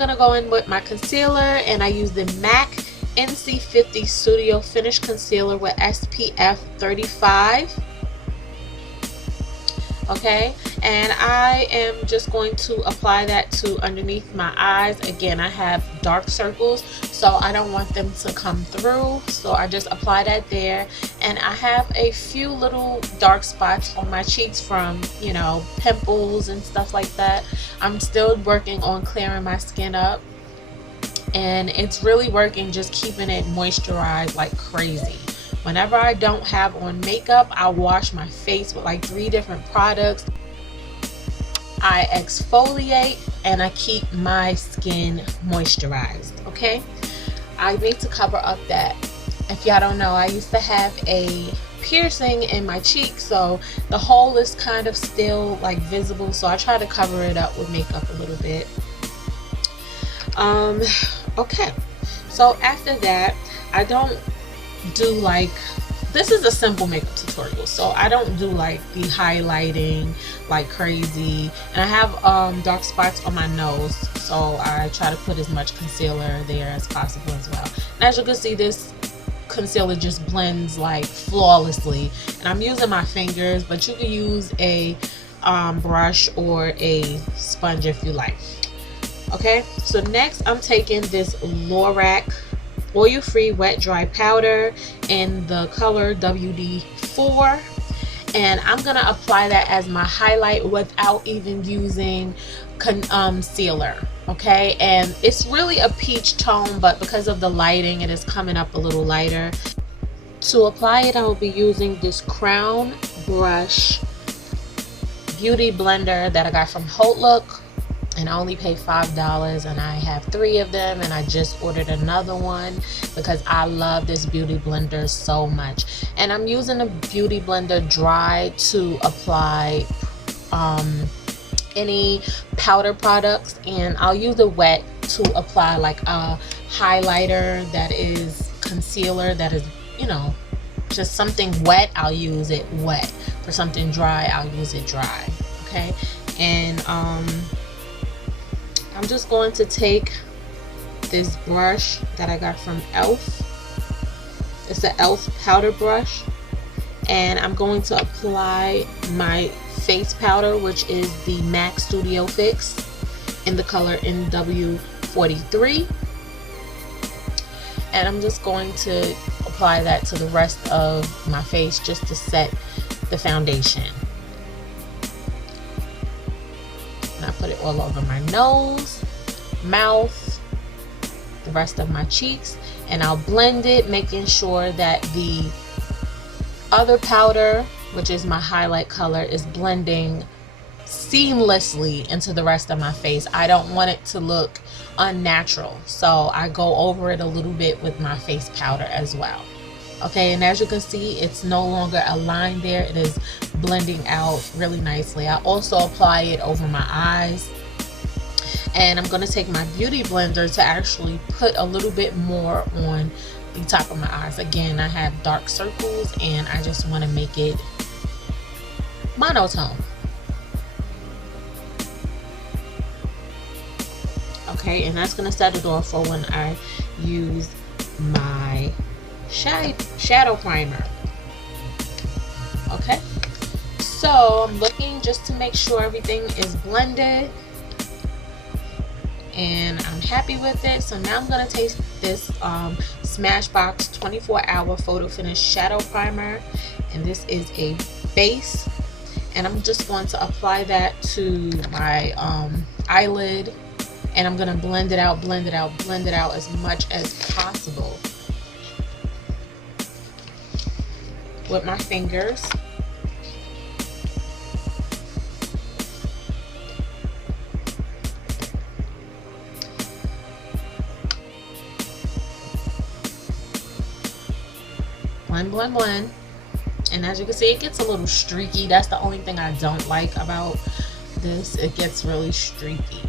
I'm gonna go in with my concealer, and I use the MAC NC50 Studio Finish Concealer with SPF 35. Okay, and I am just going to apply that to underneath my eyes. Again, I have dark circles, so I don't want them to come through, so I just apply that there. And I have a few little dark spots on my cheeks from, you know, pimples and stuff like that. I'm still working on clearing my skin up, and it's really working, just keeping it moisturized like crazy. Whenever I don't have on makeup, I wash my face with like 3 different products. I exfoliate and I keep my skin moisturized. Okay, I need to cover up that. If y'all don't know, I used to have a piercing in my cheek, so the hole is kind of still like visible, so I try to cover it up with makeup a little bit. Okay, so after that, I don't do like, this is a simple makeup tutorial, so I don't do like the highlighting like crazy, and I have dark spots on my nose, so I try to put as much concealer there as possible as well. And as you can see, this concealer just blends like flawlessly, and I'm using my fingers, but you can use a brush or a sponge if you like. Okay, so next I'm taking this LORAC oil-free wet dry powder in the color WD4, and I'm gonna apply that as my highlight without even using concealer. Okay, and it's really a peach tone, but because of the lighting, it is coming up a little lighter. To apply it, I will be using this Crown Brush beauty blender that I got from HAUTELOOK, and I only paid $5, and I have 3 of them, and I just ordered another one because I love this beauty blender so much. And I'm using a beauty blender dry to apply any powder products, and I'll use it wet to apply like a highlighter that is concealer that is, you know, just something wet. I'll use it wet. For something dry, I'll use it dry. Okay, and I'm just going to take this brush that I got from e.l.f. It's an e.l.f. powder brush, and I'm going to apply my face powder, which is the MAC Studio Fix in the color NW43, and I'm just going to apply that to the rest of my face just to set the foundation. And I put it all over my nose, mouth, the rest of my cheeks, and I'll blend it, making sure that the other powder, which is my highlight color, is blending seamlessly into the rest of my face. I don't want it to look unnatural, so I go over it a little bit with my face powder as well. Okay, and as you can see, it's no longer a line there. It is blending out really nicely. I also apply it over my eyes, and I'm going to take my beauty blender to actually put a little bit more on the top of my eyes. Again, I have dark circles, and I just want to make it monotone. Okay, and that's going to set it off for when I use my shadow primer. Okay, so I'm looking just to make sure everything is blended, and I'm happy with it. So now I'm going to take this SMASHBOX 24-hour photo finish shadow primer, and this is a base, and I'm just going to apply that to my eyelid, and I'm going to blend it out as much as possible with my fingers. Blend, blend, blend. And as you can see, it gets a little streaky. That's the only thing I don't like about this. It gets really streaky.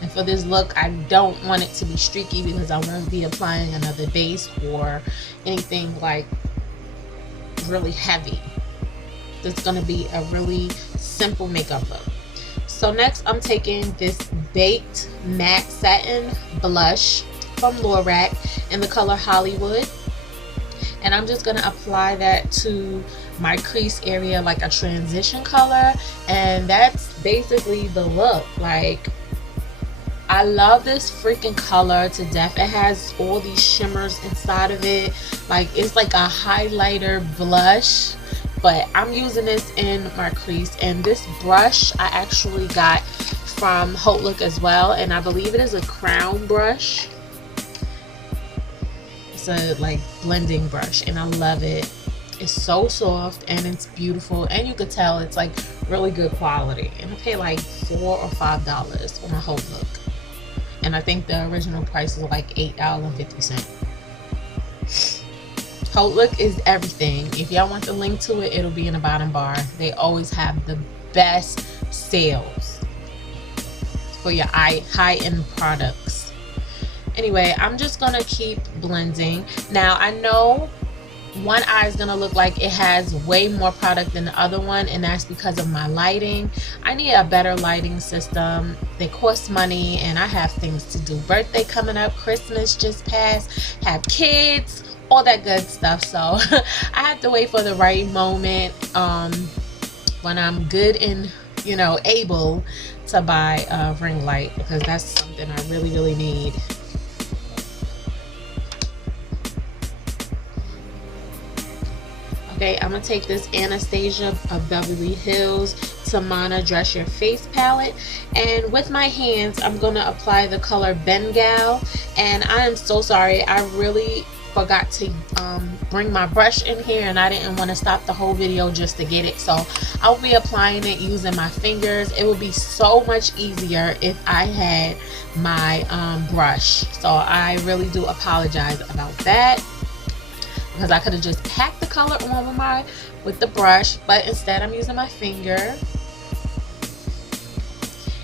And for this look, I don't want it to be streaky because I won't be applying another base or anything like really heavy. It's going to be a really simple makeup look. So next I'm taking this Baked Matte Satin Blush from LORAC in the color Hollywood. And I'm just going to apply that to my crease area like a transition color. And that's basically the look. Like, I love this freaking color to death. It has all these shimmers inside of it. Like, it's like a highlighter blush. But I'm using this in my crease. And this brush I actually got from HAUTELOOK as well. And I believe it is a crown brush. A like blending brush, and I love it. It's so soft and it's beautiful, and you could tell it's like really good quality. And I paid like $4 or $5 on a HAUTELOOK, and I think the original price is like $8.50. HAUTELOOK is everything. If y'all want the link to it, it'll be in the bottom bar. They always have the best sales for your high-end products. Anyway, I'm just gonna keep blending. Now I know one eye is gonna look like it has way more product than the other one, and that's because of my lighting. I need a better lighting system. They cost money, and I have things to do. Birthday coming up, Christmas just passed, have kids, all that good stuff. So I have to wait for the right moment when I'm good and, you know, able to buy a ring light, because that's something I really need. Okay, I'm gonna take this Anastasia of Beverly Hills Tamanna Dress Your Face palette, and with my hands I'm gonna apply the color Bengal. And I am so sorry, I really forgot to bring my brush in here, and I didn't want to stop the whole video just to get it, so I'll be applying it using my fingers. It would be so much easier if I had my brush, so I really do apologize about that, because I could have just packed the color on with the brush, but instead I'm using my finger,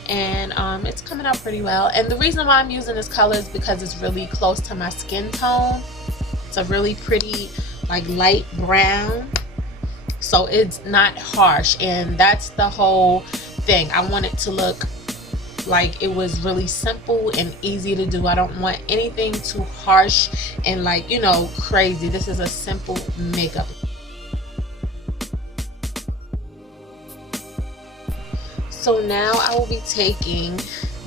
and it's coming out pretty well. And the reason why I'm using this color is because it's really close to my skin tone. It's a really pretty like light brown, so it's not harsh, and that's the whole thing. I want it to look like it was really simple and easy to do. I don't want anything too harsh and, like, you know, crazy. This is a simple makeup. So now I will be taking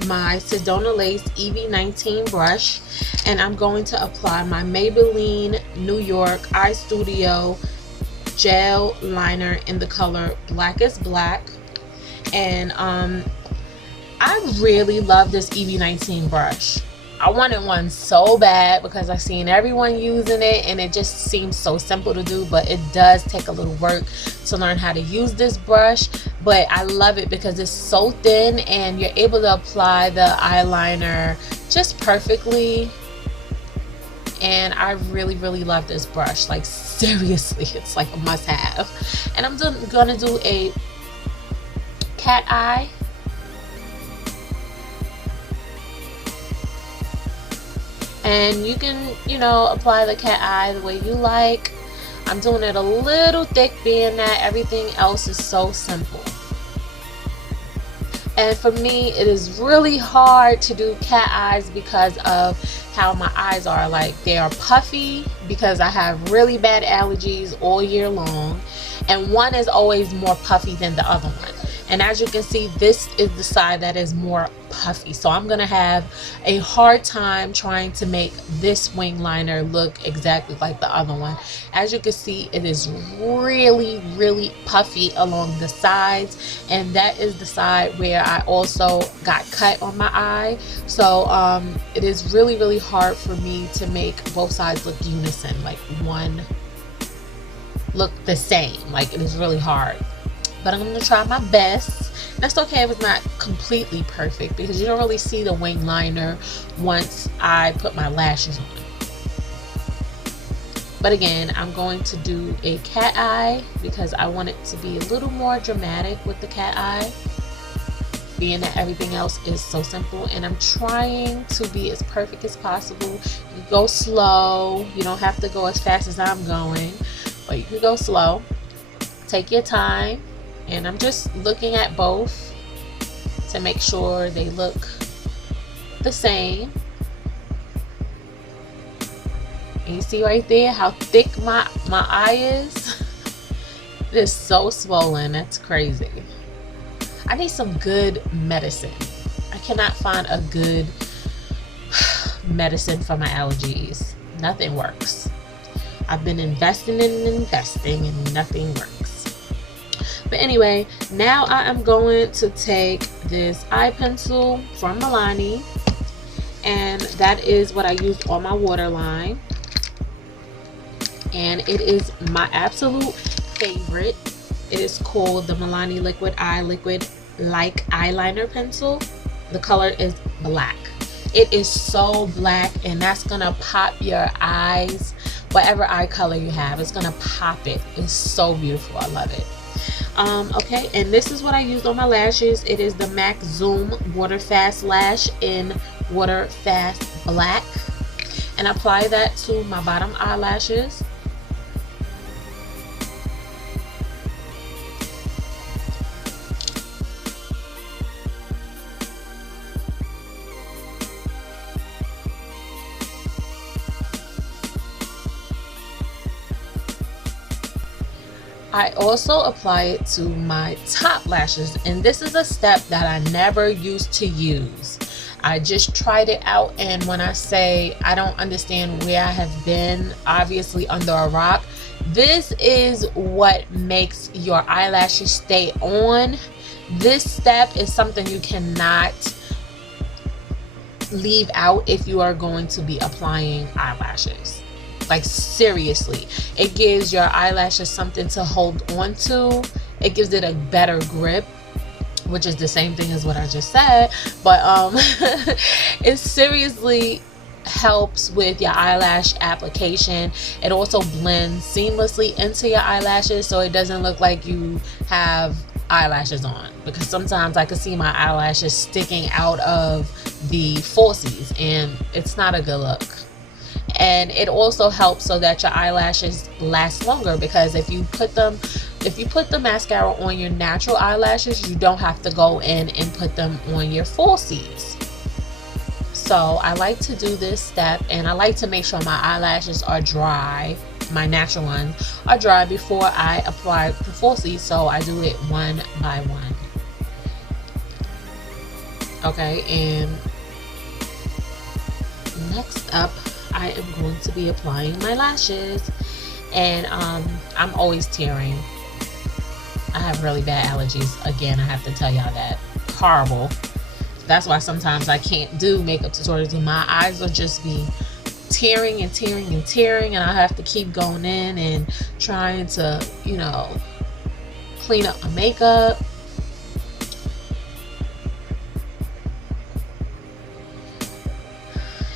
my Sedona Lace EV19 brush, and I'm going to apply my Maybelline New York Eye Studio gel liner in the color Blackest Black. And I really love this EV19 brush. I wanted one so bad because I've seen everyone using it, and it just seems so simple to do, but it does take a little work to learn how to use this brush. But I love it because it's so thin, and you're able to apply the eyeliner just perfectly. And I really love this brush. Like, seriously, it's like a must-have. And I'm gonna do a cat eye. And you can, you know, apply the cat eye the way you like. I'm doing it a little thick, being that everything else is so simple. And for me, it is really hard to do cat eyes because of how my eyes are. Like, they are puffy because I have really bad allergies all year long. And one is always more puffy than the other one. And as you can see, this is the side that is more puffy. So I'm going to have a hard time trying to make this wing liner look exactly like the other one. As you can see, it is really puffy along the sides. And that is the side where I also got cut on my eye. So it is really hard for me to make both sides look unison, like one look the same. Like, it is really hard. But I'm going to try my best. That's okay if it's not completely perfect, because you don't really see the wing liner once I put my lashes on. But again, I'm going to do a cat eye because I want it to be a little more dramatic with the cat eye, being that everything else is so simple. And I'm trying to be as perfect as possible. You go slow. You don't have to go as fast as I'm going, but you can go slow. Take your time. And I'm just looking at both to make sure they look the same. And you see right there how thick my eye is? It is so swollen. That's crazy. I need some good medicine. I cannot find a good medicine for my allergies. Nothing works. I've been investing and nothing works. But anyway, now I am going to take this eye pencil from MILANI, and that is what I used on my waterline. And it is my absolute favorite. It is called the MILANI Liquid Eye Liquid Like Eyeliner Pencil. The color is black. It is so black, and that's gonna pop your eyes. Whatever eye color you have, it's gonna pop it. It's so beautiful. I love it. Okay, and this is what I used on my lashes. It is the MAC Zoom WATERFAST Lash in WATERFAST Black, and apply that to my bottom eyelashes. I also apply it to my top lashes, and this is a step that I never used to use. I just tried it out, and when I say I don't understand where I have been, obviously under a rock, this is what makes your eyelashes stay on. This step is something you cannot leave out if you are going to be applying eyelashes. Like, seriously, it gives your eyelashes something to hold on to. It gives it a better grip, which is the same thing as what I just said, but it seriously helps with your eyelash application. It also blends seamlessly into your eyelashes, so it doesn't look like you have eyelashes on, because sometimes I can see my eyelashes sticking out of the falsies, and it's not a good look. And it also helps so that your eyelashes last longer, because if you put the mascara on your natural eyelashes, you don't have to go in and put them on your falsies. So I like to do this step, and I like to make sure my eyelashes are dry, my natural ones are dry, before I apply the falsies. So I do it one by one. Okay, and next up, I am going to be applying my lashes, and I'm always tearing. I have really bad allergies. Again, I have to tell y'all that. Horrible. That's why sometimes I can't do makeup tutorials, and my eyes will just be tearing and tearing and tearing, and I have to keep going in and trying to, you know, clean up my makeup.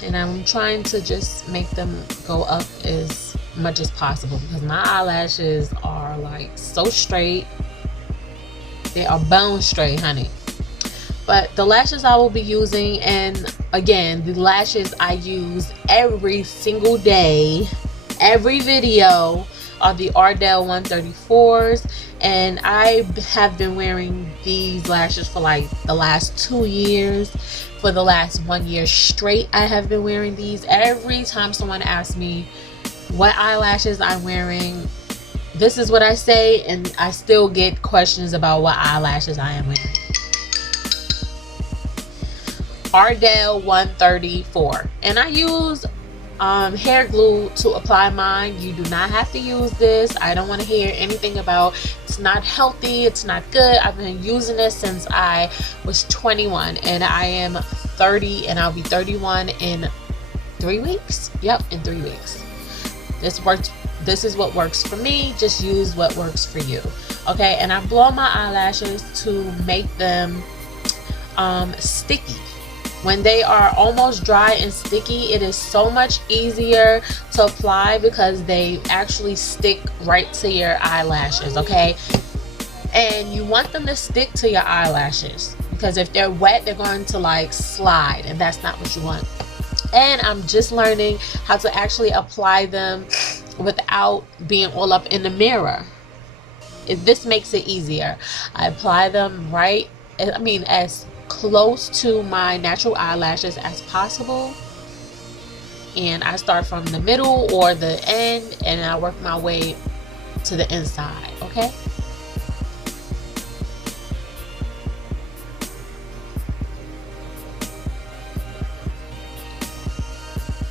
And I'm trying to just make them go up as much as possible, because my eyelashes are like so straight. They are bone straight, honey. But the lashes I will be using, and again, the lashes I use every single day, every video, are the ARDELL 134s. And I have been wearing these lashes for like the last 2 years. For the last 1 year straight, I have been wearing these. Every time someone asks me what eyelashes I'm wearing, this is what I say, and I still get questions about what eyelashes I am wearing. ARDELL 134, and I use hair glue to apply mine. You do not have to use this. I don't want to hear anything about it's not healthy, it's not good. I've been using this since I was 21, and I am 30, and I'll be 31 in 3 weeks. Yep, in 3 weeks. This is what works for me. Just use what works for you. Okay, and I blow my eyelashes to make them sticky. When they are almost dry and sticky, it is so much easier to apply, because they actually stick right to your eyelashes. Okay, and you want them to stick to your eyelashes, because if they're wet, they're going to like slide, and that's not what you want. And I'm just learning how to actually apply them without being all up in the mirror. This makes it easier. I apply them right, I mean, as close to my natural eyelashes as possible, and I start from the middle or the end and I work my way to the inside. Okay,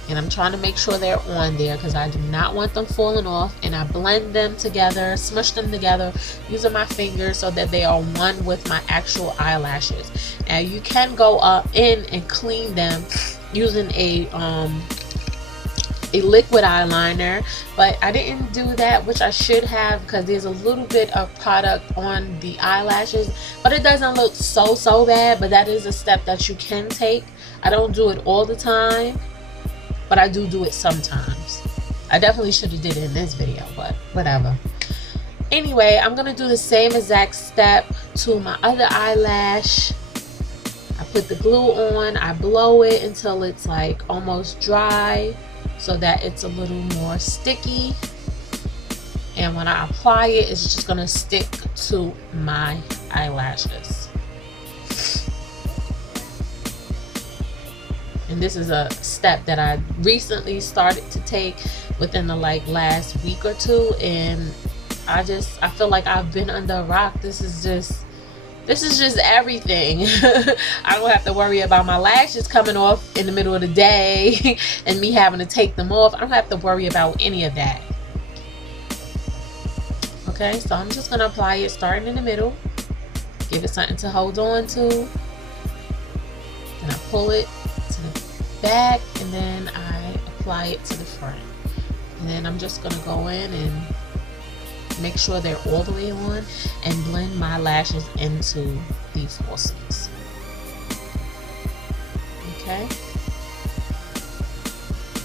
and I'm trying to make sure they're on there because I do not want them falling off, and I blend them together, smush them together using my fingers so that they are one with my actual eyelashes. Now you can go in and clean them using a liquid eyeliner, but I didn't do that, which I should have, because there's a little bit of product on the eyelashes, but it doesn't look so bad. But that is a step that you can take. I don't do it all the time, but I do it sometimes. I definitely should have did it in this video, but whatever. Anyway, I'm gonna do the same exact step to my other eyelash. I put the glue on, I blow it until it's like almost dry so that it's a little more sticky, and when I apply it, it's just gonna stick to my eyelashes. And this is a step that I recently started to take within the last week or two, and I feel like I've been under a rock. This is just everything. I don't have to worry about my lashes coming off in the middle of the day and me having to take them off. I don't have to worry about any of that. Okay, so I'm just gonna apply it starting in the middle, give it something to hold on to, and I pull it to the back, and then I apply it to the front, and then I'm just gonna go in and make sure they're all the way on and blend my lashes into the falsies. Okay,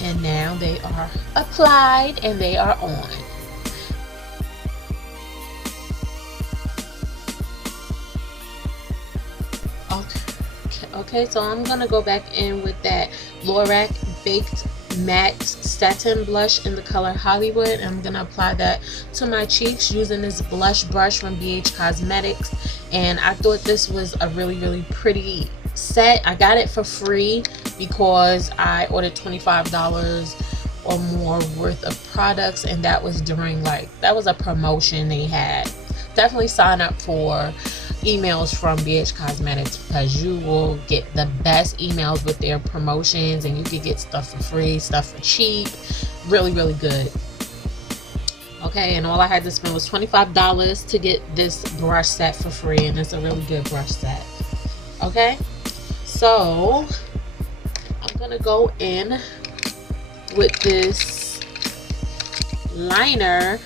and now they are applied and they are on. Okay, so I'm gonna go back in with that LORAC Baked Matte Satin Blush in the color Hollywood, and I'm gonna apply that to my cheeks using this blush brush from BH Cosmetics. And I thought this was a really pretty set. I got it for free because I ordered $25 or more worth of products, and that was during that was a promotion they had. Definitely sign up for emails from BH Cosmetics because you will get the best emails with their promotions, and you can get stuff for free, stuff for cheap. Really good. Okay, and all I had to spend was $25 to get this brush set for free, and it's a really good brush set. Okay, so I'm gonna go in with this liner,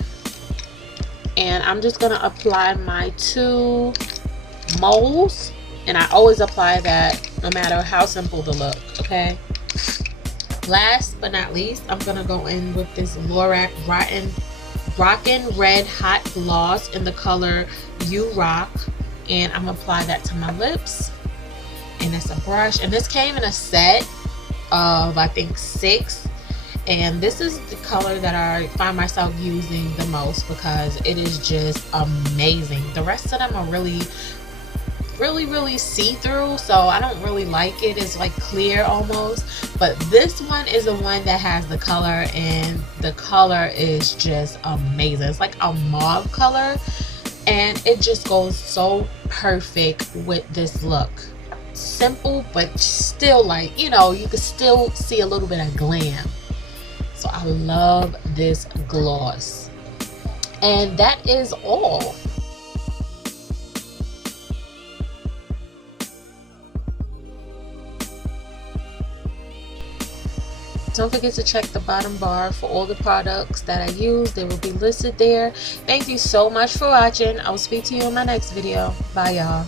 and I'm just gonna apply my 2 moles, and I always apply that no matter how simple the look. Okay, last but not least, I'm gonna go in with this LORAC Rockin Red Hot Gloss in the color You Rock, and I'm gonna apply that to my lips. And it's a brush, and this came in a set of I think 6, and this is the color that I find myself using the most because it is just amazing. The rest of them are really see-through, so I don't really like it. It's like clear almost, but this one is the one that has the color, and the color is just amazing. It's like a mauve color, and it just goes so perfect with this look. Simple, but still, like, you know, you can still see a little bit of glam. So I love this gloss, and that is all. Don't forget to check the bottom bar for all the products that I use. They will be listed there. Thank you so much for watching. I will speak to you in my next video. Bye, y'all.